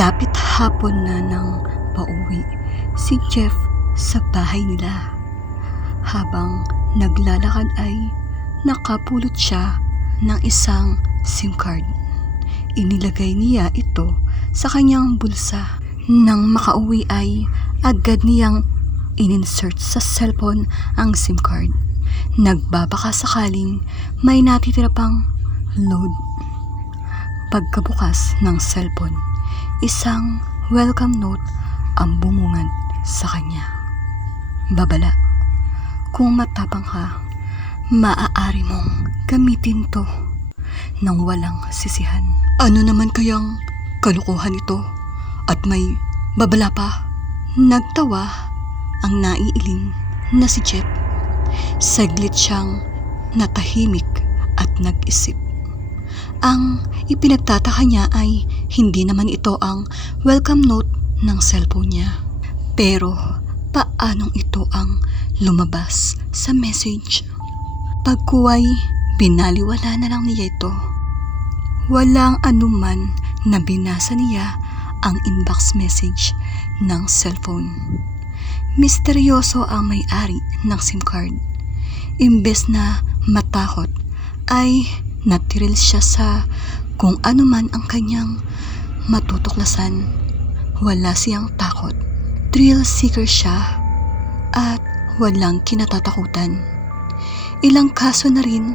Dapit hapon na nang pauwi si Jeff sa bahay nila. Habang naglalakad ay nakapulot siya ng isang SIM card. Inilagay niya ito sa kanyang bulsa. Nang makauwi ay agad niyang ininsert sa cellphone ang SIM card. Nagbabaka sakaling may natitira pang load. Pagkabukas ng cellphone, isang welcome note ang bumungad sa kanya. Babala, kung matapang ka, maaari mong gamitin to nang walang sisihan. Ano naman kayang kalukuhan ito? At may babala pa? Nagtawa ang naiiling na si Jeff. Saglit siyang natahimik at nag-isip. Ang ipinagtataka niya ay hindi naman ito ang welcome note ng cellphone niya. Pero paanong ito ang lumabas sa message? Pagkuway, binaliwala na lang niya ito. Walang anuman na binasa niya ang inbox message ng cellphone. Misteryoso ang may-ari ng SIM card. Imbes na matakot ay natiril siya sa kung ano man ang kanyang matutuklasan. Wala siyang takot. Thrill seeker siya at walang kinatatakutan. Ilang kaso na rin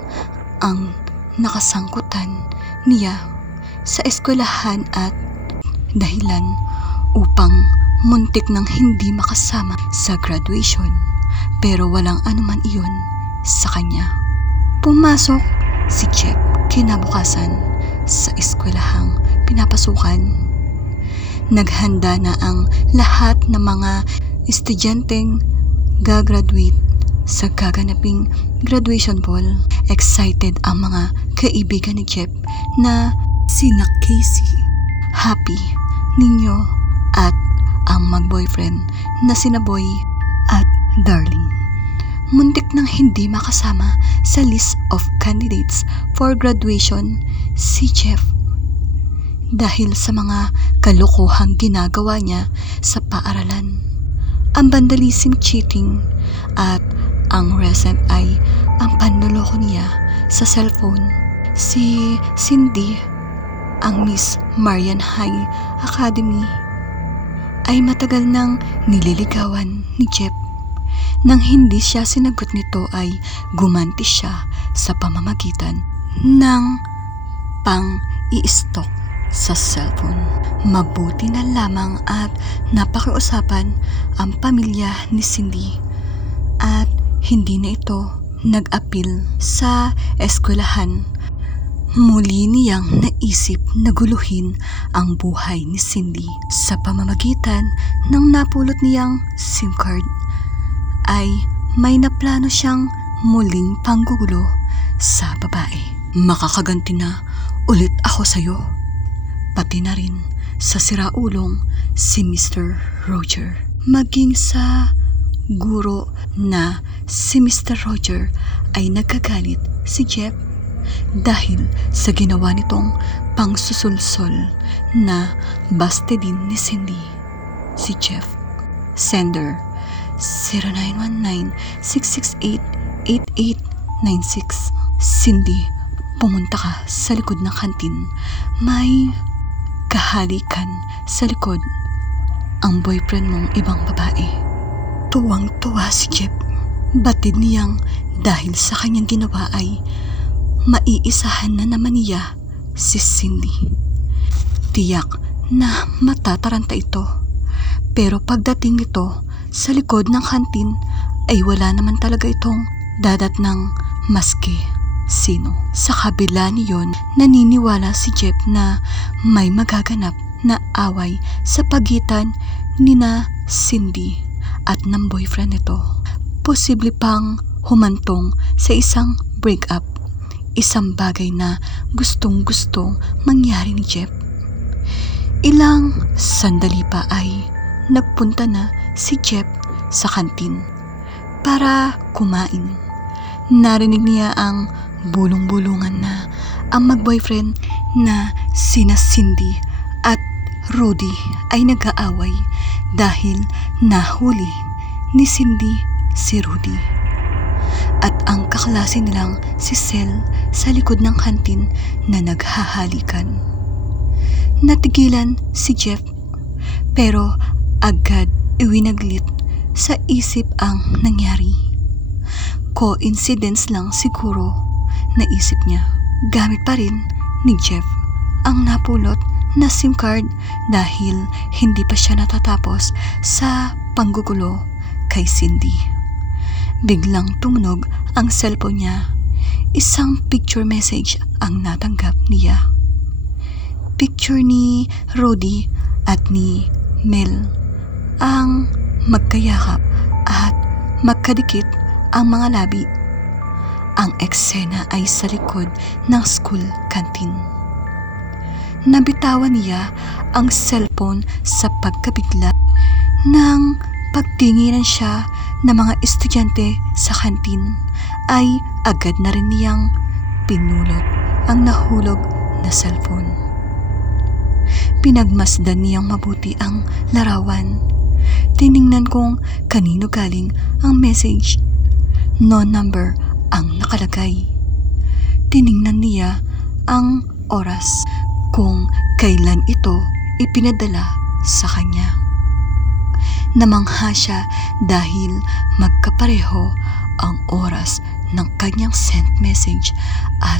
ang nakasangkutan niya sa eskwelahan at dahilan upang muntik nang hindi makasama sa graduation, pero walang anuman iyon sa kanya. Pumasok si Jeff kinabukasan sa eskwelahang pinapasukan. Naghanda na ang lahat ng mga estudyanteng gagraduate sa gaganaping graduation ball. Excited ang mga kaibigan ni Jeff na sina Casey, Happy, Ninyo at ang mag-boyfriend na sina Boy at Darling. Muntik nang hindi makasama sa list of candidates for graduation si Jeff dahil sa mga kalokohang ginagawa niya sa paaralan. Ang vandalism, cheating at ang recent ay ang panloloko niya sa cellphone. Si Cindy, ang Miss Marian High Academy, ay matagal nang nililigawan ni Jeff. Nang hindi siya sinagot nito ay gumanti siya sa pamamagitan ng pang-i-stalk sa cellphone. Mabuti na lamang at napakiusapan ang pamilya ni Cindy at hindi na ito nag-apil sa eskwelahan. Muli niyang naisip na guluhin ang buhay ni Cindy sa pamamagitan ng napulot niyang SIM card. Ay may naplano siyang muling panggugulo sa babae. Makakaganti na ulit ako sa'yo. Pati na rin sa siraulong si Mr. Roger. Maging sa guro na si Mr. Roger ay nagkagalit si Jeff dahil sa ginawa nitong pangsusulsol na baste din ni Cindy. Si Jeff, sender 0919-668-8896. Cindy, pumunta ka sa likod ng kantin. May kahalikan sa likod ang boyfriend mong ibang babae. Tuwang-tuwa si Jeff. Batid niyang dahil sa kanyang ginawa ay maiisahan na naman niya si Cindy. Tiyak na matataranta ito. Pero pagdating nito sa likod ng kantin ay wala naman talaga itong dadatnang maski sino. Sa kabila niyon, naniniwala si Jeff na may magaganap na away sa pagitan ni na Cindy at ng boyfriend nito. Posible pang humantong sa isang breakup, isang bagay na gustong-gustong mangyari ni Jeff. Ilang sandali pa ay nagpunta na si Jeff sa kantin para kumain. Narinig niya ang bulong-bulungan na ang mag-boyfriend na sina Cindy at Rudy ay nag-aaway dahil nahuli ni Cindy si Rudy. At ang kaklase nilang si Sel sa likod ng kantin na naghahalikan. Natigilan si Jeff pero agad iwinaglit sa isip ang nangyari. Coincidence lang siguro, naisip niya. Gamit pa rin ni Jeff ang napulot na SIM card dahil hindi pa siya natatapos sa panggugulo kay Cindy. Biglang tumunog ang cellphone niya. Isang picture message ang natanggap niya. Picture ni Rudy at ni Mel ang magkayakap at magkadikit ang mga labi. Ang eksena ay sa likod ng school canteen. Nabitawan niya ang cellphone sa pagkabigla nang pagtinginan siya ng mga estudyante sa kantin ay agad na rin niyang pinulot ang nahulog na cellphone. Pinagmasdan niyang mabuti ang larawan. Tiningnan kung kanino galing ang message. No number ang nakalagay. Tiningnan niya ang oras kung kailan ito ipinadala sa kanya. Namangha siya dahil magkapareho ang oras ng kanyang sent message at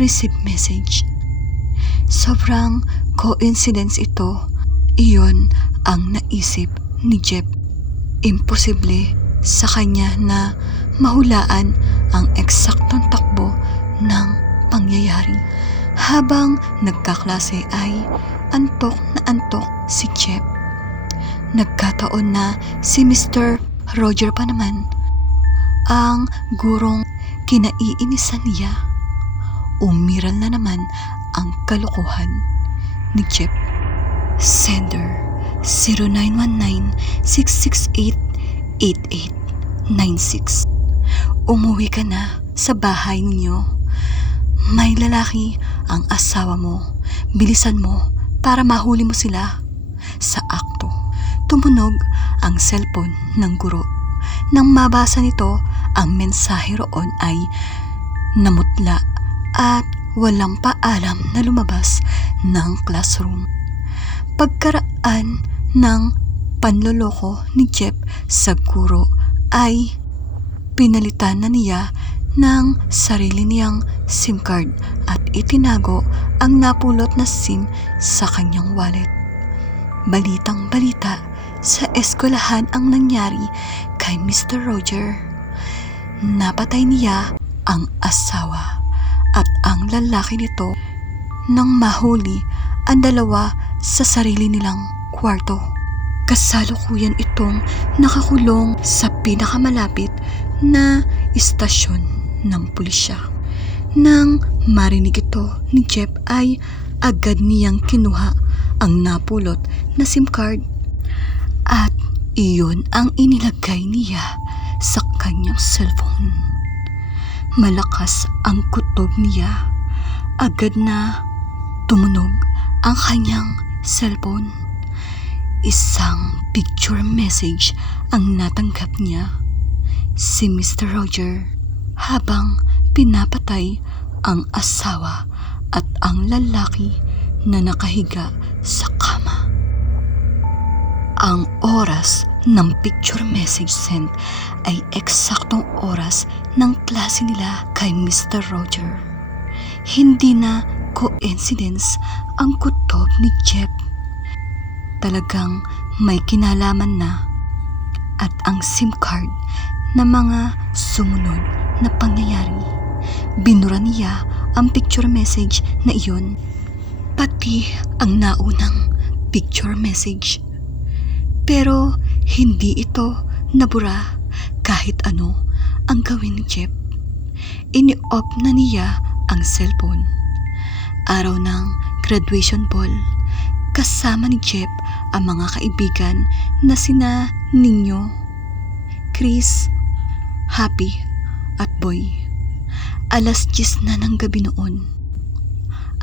receive message. Sobrang coincidence ito. Iyon ang naisip ni Jeff. Imposible sa kanya na mahulaan ang eksaktong takbo ng pangyayari. Habang nagkaklase ay antok na antok si Jeff. Nagkataon na si Mr. Roger pa naman ang gurong kinaiinisan niya. Umiral na naman ang kalokohan ni Jeff. Sender 0919-668-8896. Umuwi ka na sa bahay ninyo. May lalaki ang asawa mo. Bilisan mo para mahuli mo sila. Sa akto, tumunog ang cellphone ng guro. Nang mabasa nito, ang mensahe roon ay namutla at walang paalam na lumabas ng classroom. Pagkaraan ng panloloko ni Jeff sa guro ay pinalitan na niya ng sarili niyang SIM card at itinago ang napulot na SIM sa kanyang wallet. Balitang balita sa eskwelahan ang nangyari kay Mr. Roger. Napatay niya ang asawa at ang lalaki nito nang mahuli ang dalawa sa sarili nilang kwarto. Kasalukuyan itong nakakulong sa pinakamalapit na istasyon ng pulisya. Nang marinig ito ni Jeff ay agad niyang kinuha ang napulot na SIM card at iyon ang inilagay niya sa kanyang cellphone. Malakas ang kutob niya. Agad na tumunog ang kanyang cellphone. Isang picture message ang natanggap niya. Si Mr. Roger habang pinapatay ang asawa at ang lalaki na nakahiga sa kama. Ang oras ng picture message sent ay eksaktong oras ng klase nila kay Mr. Roger. Hindi na coincidence ang kutob ni Jeff. Talagang may kinalaman na at ang SIM card na mga sumunod na pangyayari. Binura niya ang picture message na iyon, pati ang naunang picture message. Pero hindi ito nabura kahit ano ang gawin ni Jeff. Ini-off na niya ang cellphone. Araw ng graduation ball, kasama ni Jeff ang mga kaibigan na sina Nino, Chris, Happy at Boy. Alas 10 na ng gabi noon.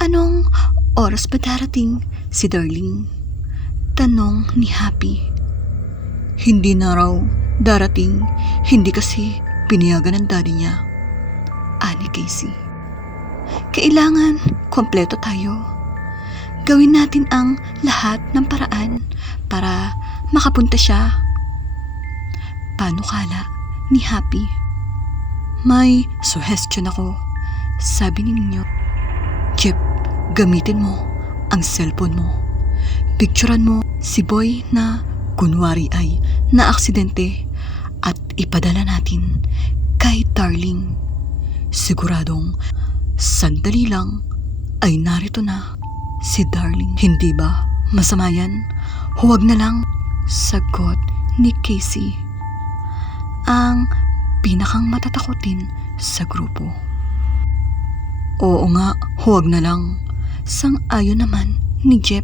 Anong oras ba darating si Darling? Tanong ni Happy. Hindi na raw darating, hindi kasi pinayagan ng daddy niya. Ani Casey. Kailangan kompleto tayo. Gawin natin ang lahat ng paraan para makapunta siya. Panukala ni Happy. May suggestion ako. Sabi ni Ninyo, Jeff, gamitin mo ang cellphone mo. Picturean mo si Boy na kunwari ay naaksidente at ipadala natin kay Darling. Siguradong sandali lang ay narito na si Darling. Hindi ba masama yan? Huwag na lang, sagot ni Casey, ang pinakang matatakotin sa grupo. Oo nga, huwag na lang. Sang-ayon naman ni Jeff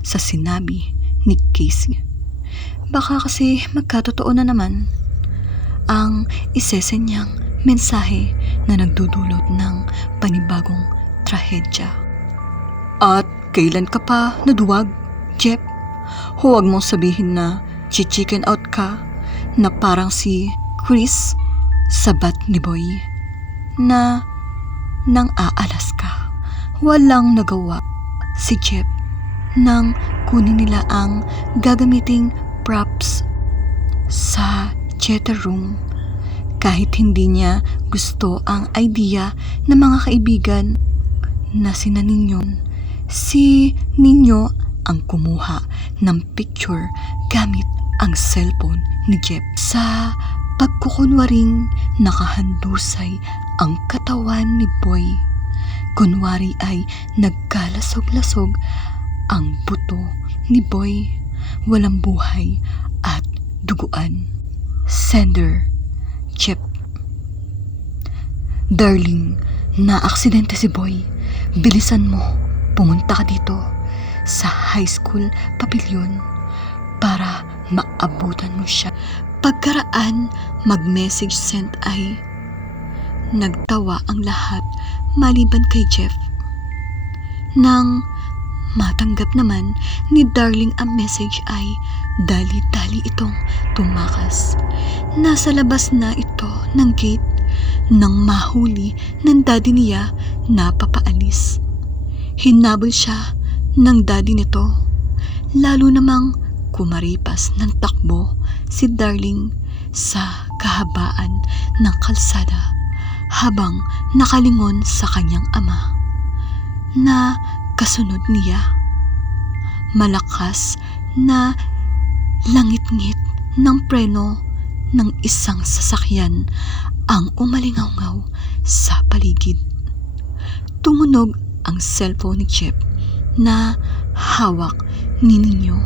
sa sinabi ni Casey. Baka kasi magkatotoo na naman ang isesen niyang mensahe na nagdudulot ng panibagong trahedya. At kailan ka pa naduwag, Jeff? Huwag mong sabihin na chicken out ka na parang si Chris, sabat ni Boy, na nang aalas ka. Walang nagawa si Jeff nang kunin nila ang gagamiting props sa theater room. Kahit hindi niya gusto ang idea ng mga kaibigan na sina Ninyon, si Ninyo ang kumuha ng picture gamit ang cellphone ni Jeff. Sa pagkukunwaring nakahandusay ang katawan ni Boy, kunwari ay nagkalasog-lasog ang buto ni Boy, walang buhay at duguan. Sender, Jeff. Darling, na-aksidente si Boy. Bilisan mo, pumunta ka dito sa high school pavilion para maabutan mo siya. Pagkaraan mag-message sent ay nagtawa ang lahat maliban kay Jeff. Nang matanggap naman ni Darling ang message ay dali-dali itong tumakas. Nasa labas na ito ng gate nang mahuli ng daddy niya na papaalis. Hinabol siya ng daddy nito, lalo namang kumaripas ng takbo si Darling sa kahabaan ng kalsada habang nakalingon sa kanyang ama na kasunod niya. Malakas na langit-ngit ng preno ng isang sasakyan ang umalingaw-ngaw sa paligid. Tumunog ang cellphone ni Jeff na hawak ni Ninyo.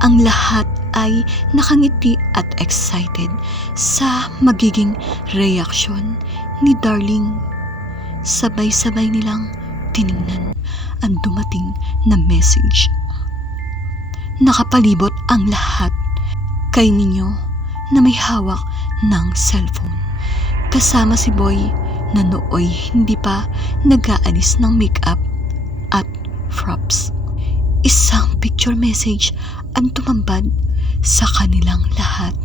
Ang lahat ay nakangiti at excited sa magiging reaksyon ni Darling. Sabay-sabay nilang tiningnan ang dumating na message. Nakapalibot ang lahat kay Ninyo na may hawak ng cellphone. Kasama si Boy na nooy hindi pa nag-aalis ng makeup at props. Isang picture message ang tumambad sa kanilang lahat.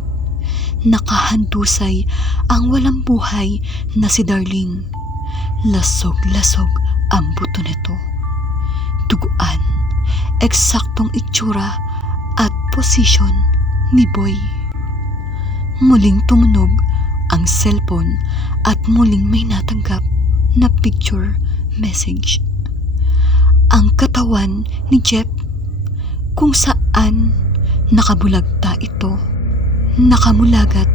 Nakahandusay ang walang buhay na si Darling. Lasog-lasog ang buto nito. Duguan, eksaktong itsura at posisyon ni Boy. Muling tumunog ang cellphone at muling may natanggap na picture message. Ang katawan ni Jeff kung saan nakabulagta ito, nakamulagat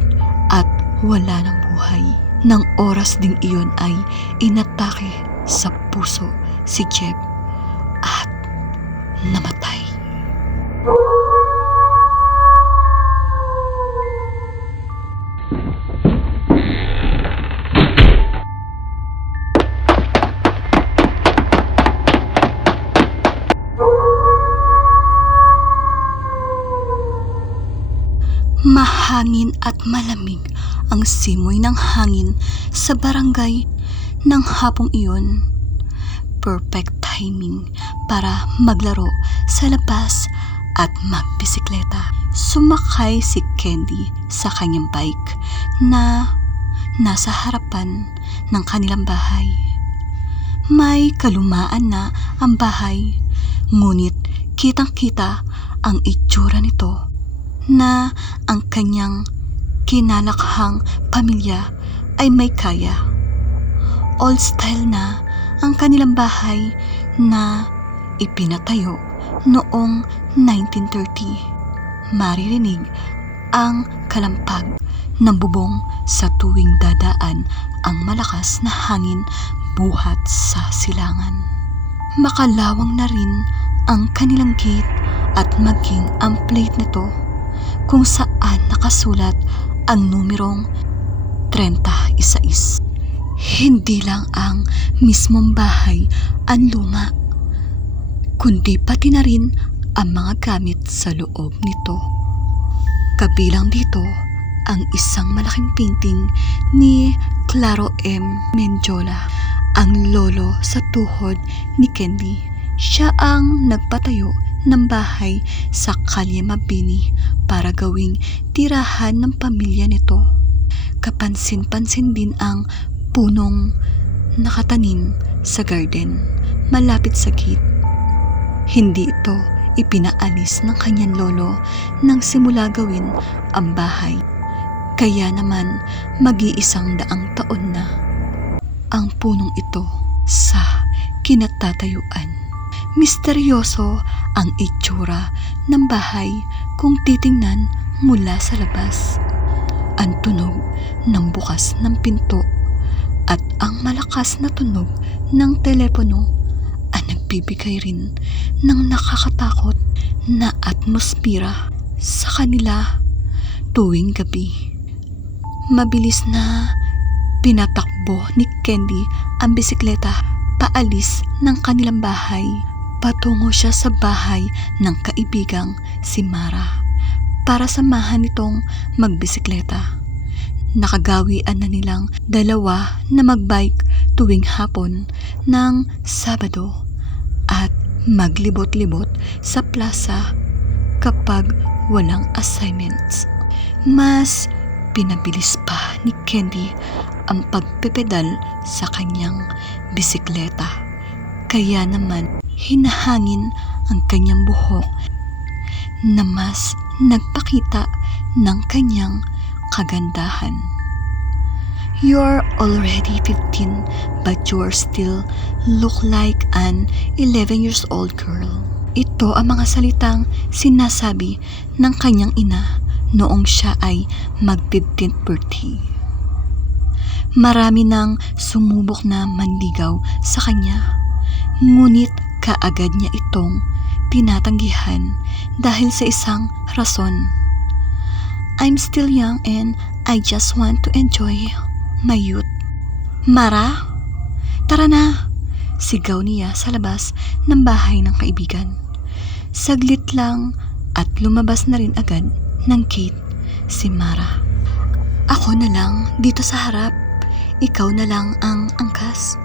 at wala ng buhay. Nang oras ding iyon ay inatake sa puso si Jeff at namatay. Mahangin at malamig ang simoy ng hangin sa barangay ng hapong iyon. Perfect timing para maglaro sa labas at magbisikleta. Sumakay si Candy sa kanyang bike na nasa harapan ng kanilang bahay. May kalumaan na ang bahay, ngunit kitang-kita ang itsura nito na ang kanyang kinalakhang pamilya ay may kaya. Old style na ang kanilang bahay na ipinatayo noong 1930. Maririnig ang kalampag ng bubong sa tuwing dadaan ang malakas na hangin buhat sa silangan. Makalawang na rin ang kanilang gate at maging ang plate nito kung saan nakasulat ang numerong 31. Hindi lang ang mismong bahay ang luma, kundi pati na rin ang mga gamit sa loob nito. Kabilang dito ang isang malaking painting ni Claro M. Mendiola, ang lolo sa tuhod ni Candy. Siya ang nagpatayo ng bahay sa Kalye Mabini para gawing tirahan ng pamilya nito. Kapansin-pansin din ang punong nakatanim sa garden malapit sa gate. Hindi ito ipinaalis ng kanyang lolo nang simula gawin ang bahay. Kaya naman mag-iisang daang taon na ang punong ito sa kinatatayuan. Misteryoso ang itsura ng bahay kung titingnan mula sa labas. Ang tunog ng bukas ng pinto at ang malakas na tunog ng telepono ang nagbibigay rin ng nakakatakot na atmospira sa kanila tuwing gabi. Mabilis na pinatakbo ni Candy ang bisikleta paalis ng kanilang bahay. Patungo siya sa bahay ng kaibigang si Mara para samahan itong magbisikleta. Nakagawian na nilang dalawa na magbike tuwing hapon ng Sabado at maglibot-libot sa plaza kapag walang assignments. Mas pinabilis pa ni Candy ang pagpepedal sa kanyang bisikleta. Kaya naman hinahangin ang kanyang buhok na mas nagpakita ng kanyang kagandahan. You're already 15 but you're still look like an 11 years old girl. Ito ang mga salitang sinasabi ng kanyang ina noong siya ay mag-15th birthday. Marami nang sumubok na manligaw sa kanya, ngunit kaagad niya itong tinatanggihan dahil sa isang rason. I'm still young and I just want to enjoy my youth. Mara, tara na! Sigaw niya sa labas ng bahay ng kaibigan. Saglit lang at lumabas na rin agad ng gate si Mara. Ako na lang dito sa harap. Ikaw na lang ang angkas.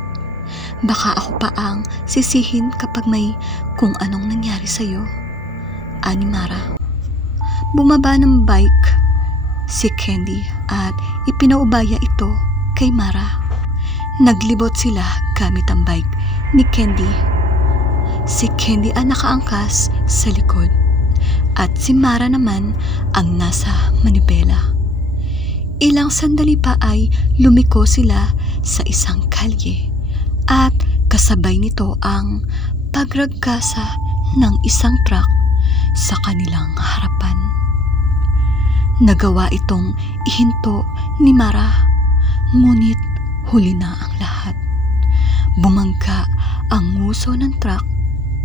Baka ako pa ang sisihin kapag may kung anong nangyari sa'yo. Ani Mara. Bumaba ng bike si Candy at ipinaubaya ito kay Mara. Naglibot sila gamit ang bike ni Candy. Si Candy ang nakaangkas sa likod at si Mara naman ang nasa manibela. Ilang sandali pa ay lumiko sila sa isang kalye at kasabay nito ang pagragkasa ng isang truck sa kanilang harapan. Nagawa itong ihinto ni Mara, ngunit huli na ang lahat. Bumangga ang nguso ng truck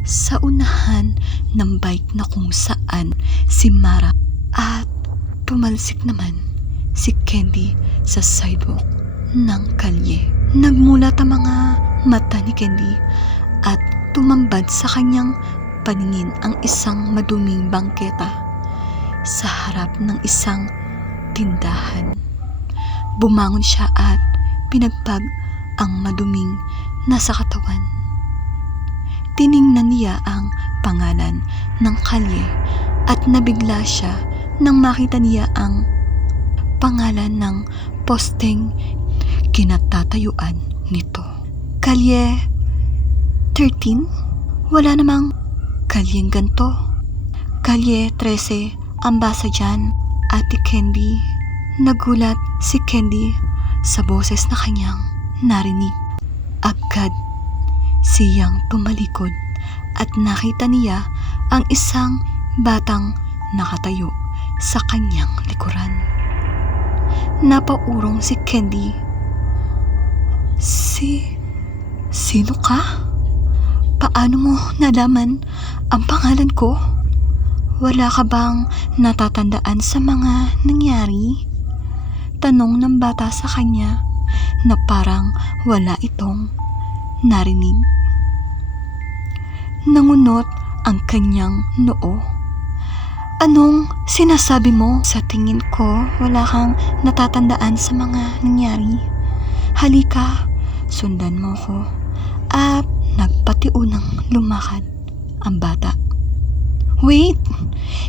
sa unahan ng bike na kung saan si Mara at tumalsik naman si Candy sa sidewalk ng kalye. Nagmulat ang mga mata ni Candy at tumambad sa kanyang paningin ang isang maduming bangketa sa harap ng isang tindahan. Bumangon siya at pinagpag ang maduming nasa katawan. Tiningnan niya ang pangalan ng kalye at nabigla siya nang makita niya ang pangalan ng posteng kinatatayuan nito. Kalye 13? Wala namang kalyeng ganto. Kalye 13 ang basa dyan, Ate Candy. Nagulat si Candy sa boses na kanyang narinig. Agad siyang tumalikod at nakita niya ang isang batang nakatayo sa kanyang likuran. Napaurong si Candy. Sino ka? Paano mo nalaman ang pangalan ko? Wala ka bang natatandaan sa mga nangyari? Tanong ng bata sa kanya na parang wala itong narinig. Nangunot ang kanyang noo. Anong sinasabi mo? Sa tingin ko, wala kang natatandaan sa mga nangyari. Halika, sundan mo ko. At nagpatiunang lumakad ang bata. Wait!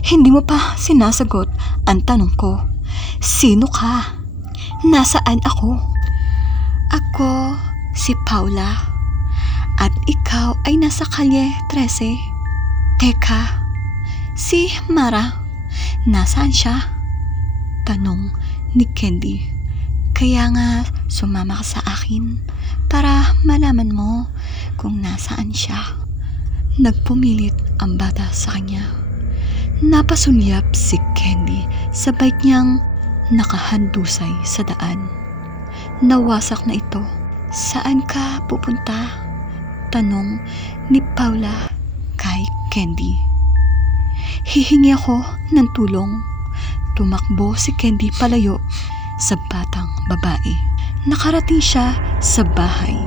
Hindi mo pa sinasagot ang tanong ko. Sino ka? Nasaan ako? Ako si Paula. At ikaw ay nasa kalye 13. Teka, si Mara, nasaan siya? Tanong ni Candy. Kaya nga sumama ka sa akin para malaman mo kung nasaan siya. Nagpumilit ang bata sa kanya. Napasulyap si Candy sa bike niyang nakahandusay sa daan. Nawasak na ito. Saan ka pupunta? Tanong ni Paula kay Candy. Hihingi ako ng tulong. Tumakbo si Candy palayo sa batang babae. Nakarating siya sa bahay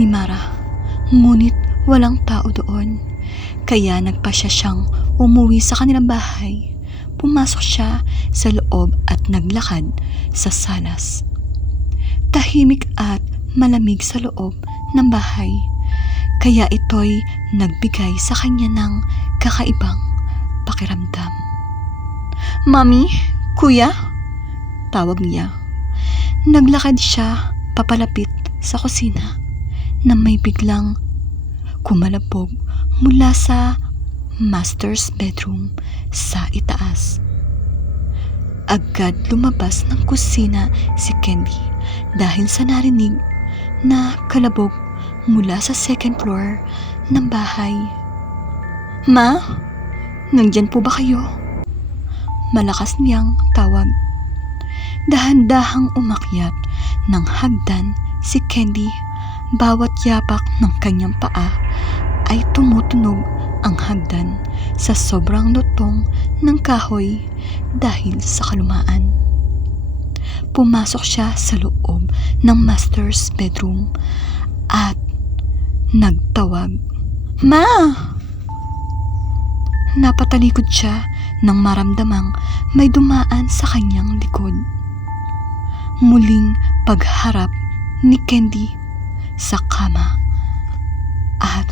ni Mara. Ngunit walang tao doon. Kaya nagpasya siyang umuwi sa kanilang bahay. Pumasok siya sa loob at naglakad sa salas. Tahimik at malamig sa loob ng bahay. Kaya ito'y nagbigay sa kanya ng kakaibang pakiramdam. Mami, kuya? Tawag niya. Naglakad siya papalapit sa kusina na may biglang kumalabog mula sa master's bedroom sa itaas. Agad lumabas ng kusina si Candy dahil sa narinig na kalabog mula sa second floor ng bahay. Ma, nandyan po ba kayo? Malakas niyang tawag. Dahan-dahang umakyat ng hagdan si Candy. Bawat yapak ng kanyang paa ay tumutunog ang hagdan sa sobrang lutong ng kahoy dahil sa kalumaan. Pumasok siya sa loob ng master's bedroom at nagtawag, Ma! Napatalikod siya nang maramdamang may dumaan sa kanyang likod. Muling pagharap ni Candy sa kama at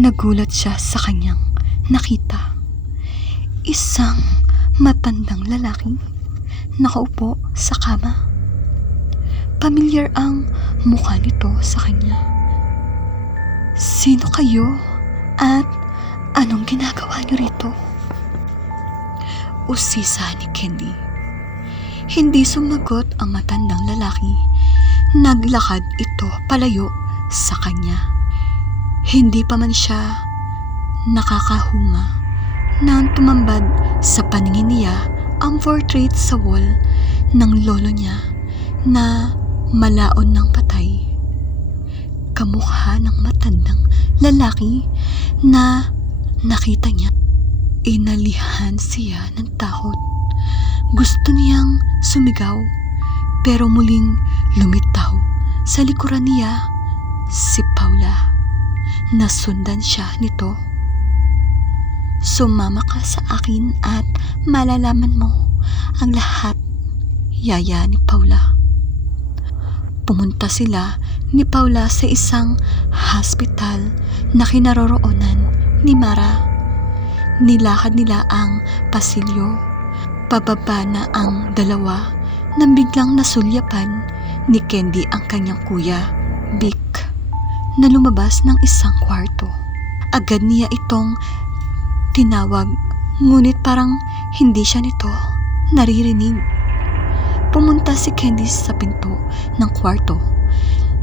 nagulat siya sa kanyang nakita. Isang matandang lalaki nakaupo sa kama. Pamilyar ang mukha nito sa kanya. Sino kayo at anong ginagawa niyo rito? Usisa ni Candy. Hindi sumagot ang matandang lalaki. Naglakad ito palayo sa kanya. Hindi pa man siya nakakahuma nang tumambad sa paningin niya ang portrait sa wall ng lolo niya na malaon ng patay. Kamukha ng matandang lalaki na nakita niya. Inalihan siya ng takot. Gusto niyang sumigaw pero muling lumitaw sa likuran niya si Paula. Nasundan siya nito. Sumama ka sa akin at malalaman mo ang lahat, yaya ni Paula. Pumunta sila ni Paula sa isang hospital na kinaroroonan ni Mara. Nilakad nila ang pasilyo. Pababa na ang dalawa nang biglang nasulyapan ni Candy ang kanyang kuya, Vic, na lumabas ng isang kwarto. Agad niya itong tinawag, ngunit parang hindi siya nito naririnig. Pumunta si Candy sa pinto ng kwarto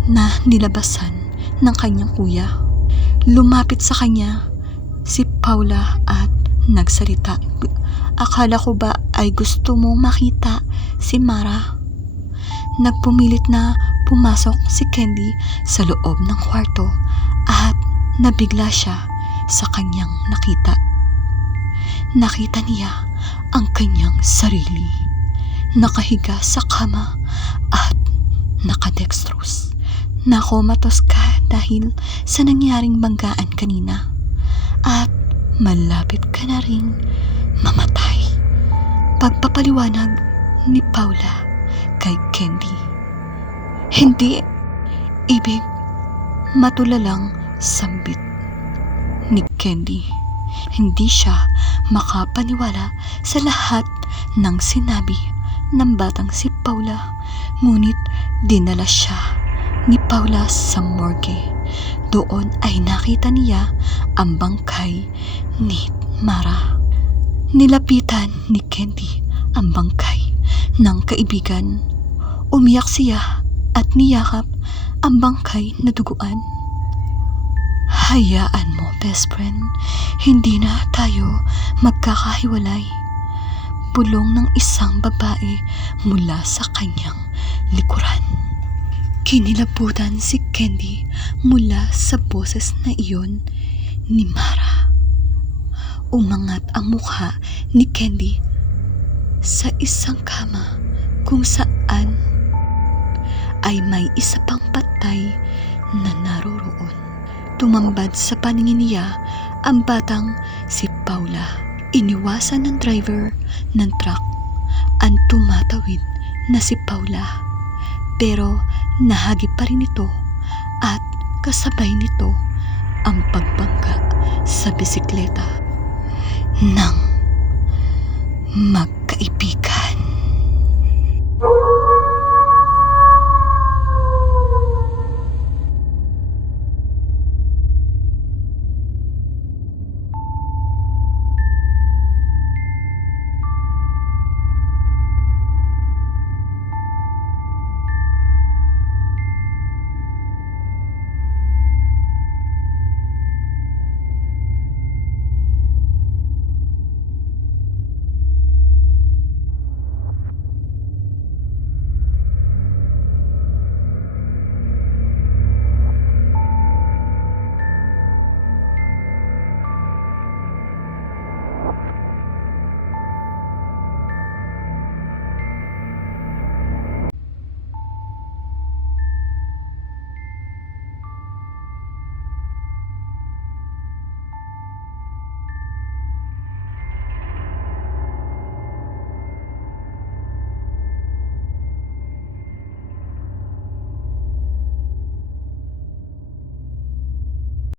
na nilabasan ng kanyang kuya. Lumapit sa kanya si Paula at nagsalita. Akala ko ba ay gusto mong makita si Mara? Nagpumilit na pumasok si Candy sa loob ng kwarto at nabigla siya sa kanyang nakita. Nakita niya ang kanyang sarili. Nakahiga sa kama at nakadextrose. Nakomatos ka dahil sa nangyaring banggaan kanina. At malapit ka na rin mamatay. Pagpapaliwanag ni Paula kay Candy. Hindi ibig matulalang sambit ni Candy. Hindi siya makapaniwala sa lahat ng sinabi ng batang si Paula. Ngunit dinala siya ni Paula sa morgue. Doon ay nakita niya ang bangkay ni Mara. Nilapitan ni Candy ang bangkay ng kaibigan. Umiyak siya at niyakap ang bangkay na duguan. Hayaan mo, best friend. Hindi na tayo magkakahiwalay. Bulong ng isang babae mula sa kanyang likuran. Kinilabutan si Candy mula sa boses na iyon ni Mara. Umangat ang mukha ni Candy sa isang kama kung saan ay may isa pang patay na naroroon. Tumambad sa paningin niya ang batang si Paula. Iniwasan ng driver ng truck ang tumatawid na si Paula. Pero nahagip pa rin ito at kasabay nito ang pagbangga sa bisikleta ng magkaibigan.